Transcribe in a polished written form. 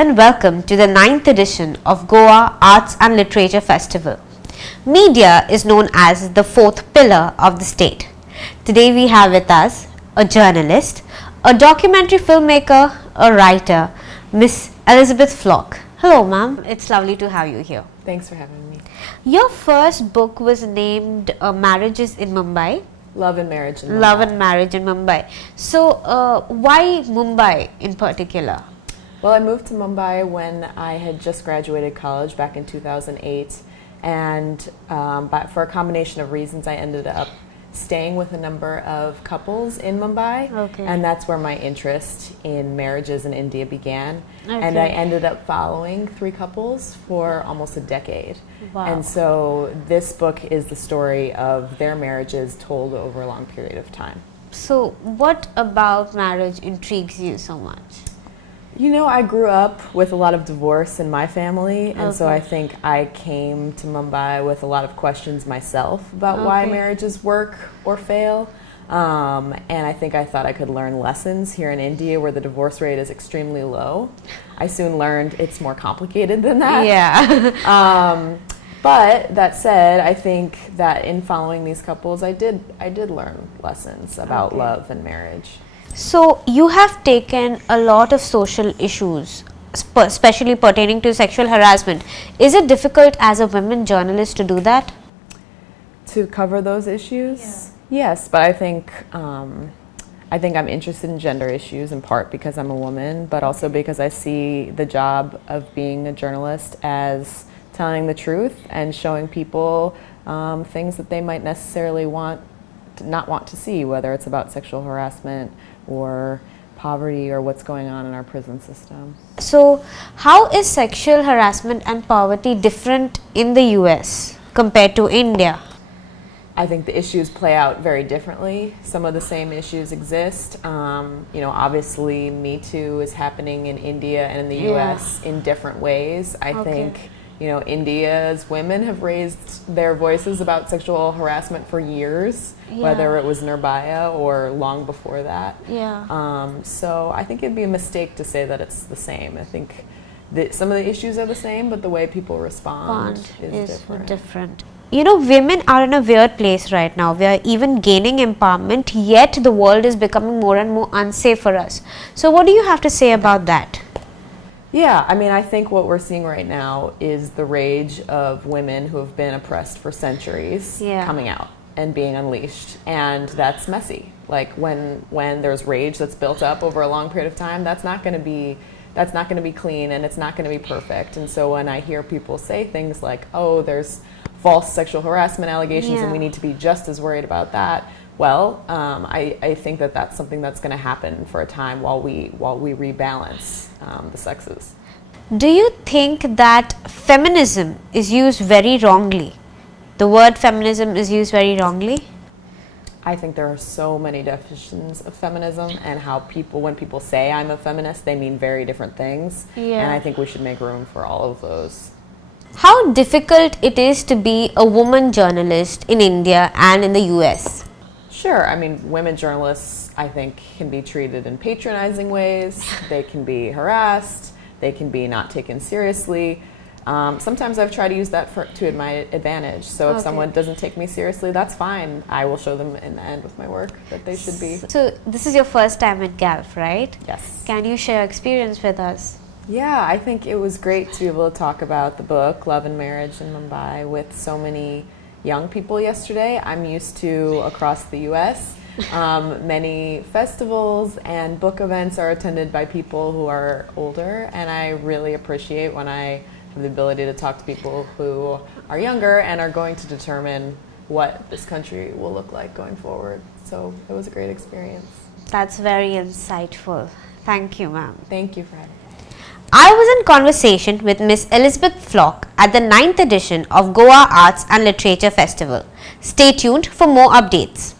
and welcome to the 9th edition of Goa Arts and Literature Festival. Media is known as the fourth pillar of the state. Today we have with us a journalist, a documentary filmmaker, a writer, Miss Elizabeth Flock. Hello ma'am, it's lovely to have you here. Thanks for having me. Your first book was named Marriages in Mumbai. Love and Marriage in Mumbai. Love and Marriage in Mumbai. So why Mumbai in particular? Well, I moved to Mumbai when I had just graduated college back in 2008, and for a combination of reasons I ended up staying with a number of couples in Mumbai, and that's where my interest in marriages in India began. And I ended up following 3 couples for almost a decade. Wow. And so this book is the story of their marriages told over a long period of time. So what about marriage intrigues you so much? You know, I grew up with a lot of divorce in my family, and so I think I came to Mumbai with a lot of questions myself about why marriages work or fail. And I think I thought I could learn lessons here in India where the divorce rate is extremely low. I soon learned it's more complicated than that. Yeah. But that said, I think that in following these couples, I did learn lessons about love and marriage. So you have taken a lot of social issues, especially pertaining to sexual harassment. Is it difficult as a women journalist to do that? To cover those issues? Yeah. Yes, but I think I'm interested in gender issues in part because I'm a woman, but also because I see the job of being a journalist as telling the truth and showing people things that they might necessarily not want to see, whether it's about sexual harassment or poverty or what's going on in our prison system. So how is sexual harassment and poverty different in the US compared to India? I think the issues play out very differently. Some of the same issues exist. Obviously Me Too is happening in India and in the US in different ways. I think India's women have raised their voices about sexual harassment for years, whether it was Nirbhaya or long before that. So I think it'd be a mistake to say that it's the same. I think that some of the issues are the same, but the way people respond is different. You know, women are in a weird place right now. We are even gaining empowerment, yet the world is becoming more and more unsafe for us. So what do you have to say about that? Yeah, I mean, I think what we're seeing right now is the rage of women who have been oppressed for centuries coming out and being unleashed, and that's messy. Like when there's rage that's built up over a long period of time, that's not going to be clean, and it's not going to be perfect. And so when I hear people say things like, "Oh, there's false sexual harassment allegations, and we need to be just as worried about that," well, I think that that's something that's going to happen for a time while we rebalance the sexes. Do you think that feminism is used very wrongly? The word feminism is used very wrongly? I think there are so many definitions of feminism, and how when people say I'm a feminist, they mean very different things. And I think we should make room for all of those. How difficult it is to be a woman journalist in India and in the US? Sure. I mean, women journalists, I think, can be treated in patronizing ways. They can be harassed. They can be not taken seriously. Sometimes I've tried to use that to my advantage. So if someone doesn't take me seriously, that's fine. I will show them in the end with my work that they should be. So this is your first time at GALF, right? Yes. Can you share your experience with us? Yeah, I think it was great to be able to talk about the book, Love and Marriage in Mumbai, with so many young people yesterday. I'm used to, across the US, many festivals and book events are attended by people who are older, and I really appreciate when I have the ability to talk to people who are younger and are going to determine what this country will look like going forward. So it was a great experience. That's very insightful. Thank you, ma'am. Thank you for having me. I was in conversation with Miss Elizabeth Flock at the 9th edition of Goa Arts and Literature Festival. Stay tuned for more updates.